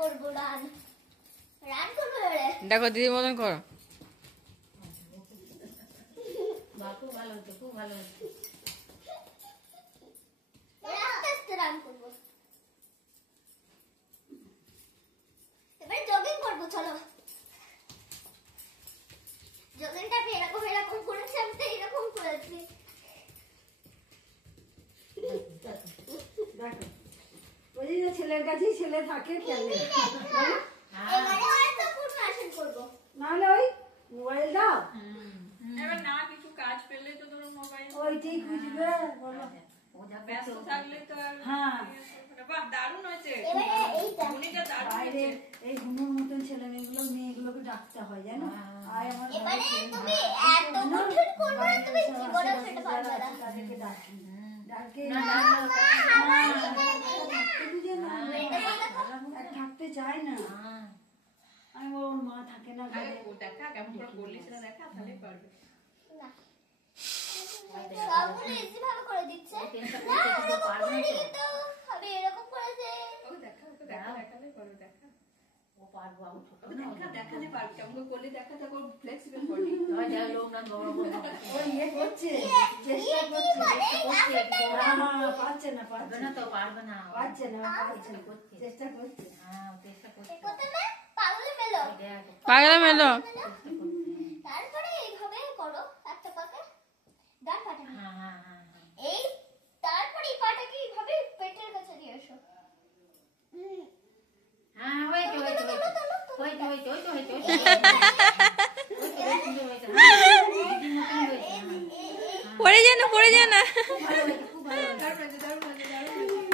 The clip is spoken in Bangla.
করবো, রান রান করবো। দেখো দিদির মতন করো। খুব ভালো হচ্ছে, খুব ভালো হচ্ছে। আস্তে আস্তে রান করবো। এবার জগিং করবো, চলো। জগিংটা আমি এরকম এরকম করেছি, আমি তো এরকম করেছি। দেখো ওই যে ছেলের কাছেই ছেলে থাকে খেলে, এবারে হয়তো ফুড ফ্যাশন করবো। নাহলে ওই মোবাইল দাও, এবার না কিছু কাজ পেলে তো ধরো মোবাইল ওইটাই খুঁজবে বলো। ব্যস্ত থাকলে তো আর হ্যাঁ বাহ দারুণ হয়েছে, এবারে এইটা উনিটা দারুণ বাইরে হয়েছে। এই হুনুর মতন ছেলে মেয়েগুলোকে ডাকতে হয় জানো। আর আমার এবারে তুমি এত কঠিন করবে না, তুমি জীবনে সেটা পারবে না। তাদেরকে ডাকি, ডাকে থাকতে চায় না। আমি ওর মা থাকে না আগে ঘরে। দেখা কেমন করে করলি সেটা দেখা, তাহলে পারবে। না। সবগুলো ইজি ভাবে করে দিচ্ছে। না, এরকম করে কিন্তু আমি এরকম করে যে ওকে দেখা, ওকে দেখা দেখালে করো, দেখা ও পারবো, আমি ছোট ওকে দেখা দেখালে পারবে, কেমন করে করলে দেখা যাবে, ফ্লেক্সিবল বডি। লোক না বড় বড় ও ইয়ে করছে, চেষ্টা কি করছে। মানে না, পারছে না, পারবে পারছে না না, তো, পারবে না। পারছে না, পারছে না, করছে। চেষ্টা করছে। হ্যাঁ, চেষ্টা করছে। করতে না পাগলে মেলো। দেখ, পাগলা মেলো। তারপরে এইভাবে করো একটা পাকে ডান পাটা নিয়ে। হ্যাঁ হ্যাঁ হ্যাঁ হ্যাঁ। এই তারপরে এই পাটাকে এইভাবে পেটের কাছে নিয়ে এসো। হ্যাঁ, হয়েছে হয়েছে হয়েছে হয়েছে হয়েছে হয়েছে হয়েছে হয়েছে হয়েছে। পড়ে যায় না, পড়ে যায় না। ভালো হয়েছে, খুব ভালো হয়েছে। দারুণ হয়েছে, দারুণ হয়েছে, দারুণ হয়েছে।